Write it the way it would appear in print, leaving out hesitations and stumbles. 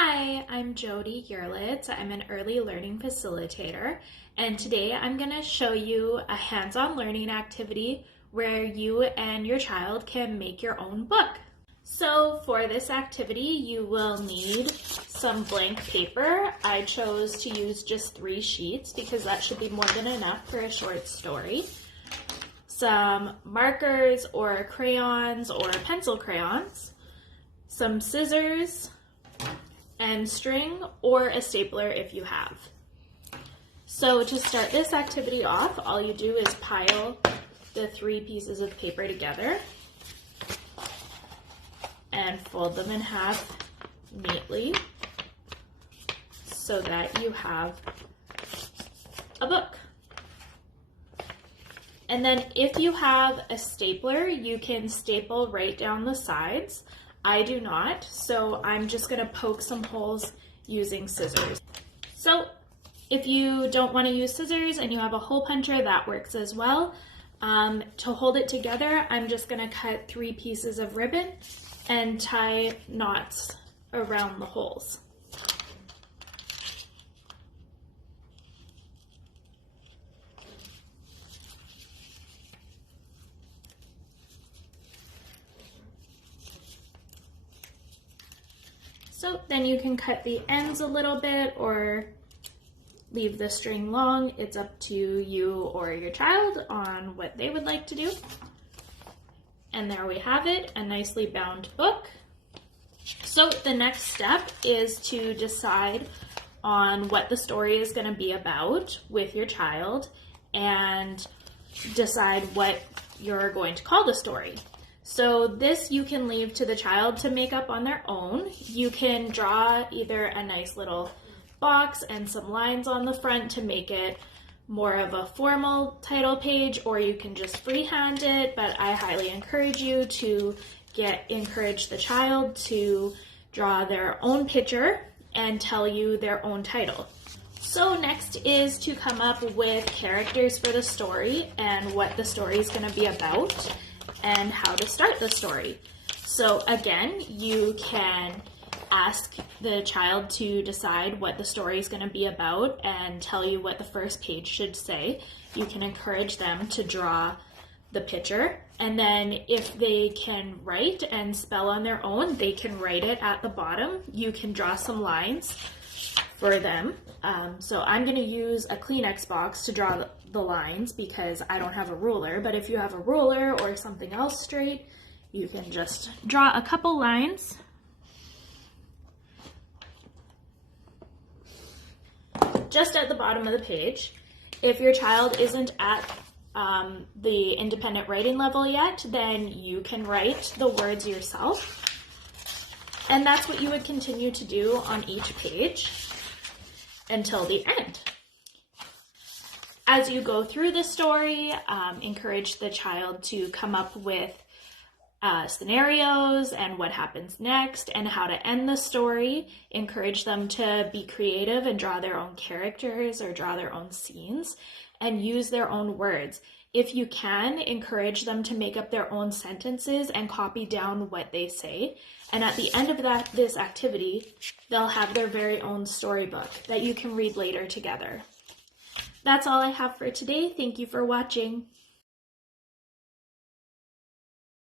Hi, I'm Jody Yerlitz. I'm an Early Learning Facilitator, and today I'm going to show you a hands-on learning activity where you and your child can make your own book. So for this activity, you will need some blank paper. I chose to use just 3 sheets because that should be more than enough for a short story. Some markers or crayons or pencil crayons, some scissors, and string or a stapler if you have. So to start this activity off, all you do is pile the 3 pieces of paper together and fold them in half neatly so that you have a book. And then if you have a stapler, you can staple right down the sides. I do not, so I'm just going to poke some holes using scissors. So if you don't want to use scissors and you have a hole puncher, that works as well. To hold it together, I'm just going to cut 3 pieces of ribbon and tie knots around the holes. So then you can cut the ends a little bit or leave the string long. It's up to you or your child on what they would like to do. And there we have it, a nicely bound book. So the next step is to decide on what the story is going to be about with your child and decide what you're going to call the story. So this you can leave to the child to make up on their own. You can draw either a nice little box and some lines on the front to make it more of a formal title page, or you can just freehand it, but I highly encourage you to encourage the child to draw their own picture and tell you their own title. So next is to come up with characters for the story and what the story is going to be about and how to start the story. So again, you can ask the child to decide what the story is going to be about and tell you what the first page should say. You can encourage them to draw the picture, and then if they can write and spell on their own, they can write it at the bottom. You can draw some lines for them. So I'm going to use a Kleenex box to draw the lines because I don't have a ruler, but if you have a ruler or something else straight, you can just draw a couple lines. Just at the bottom of the page. If your child isn't at the independent writing level yet, then you can write the words yourself. And that's what you would continue to do on each page until the end. As you go through the story, encourage the child to come up with scenarios and what happens next and how to end the story. Encourage them to be creative and draw their own characters or draw their own scenes and use their own words. If you can, encourage them to make up their own sentences and copy down what they say. And at the end of this activity, they'll have their very own storybook that you can read later together. That's all I have for today. Thank you for watching.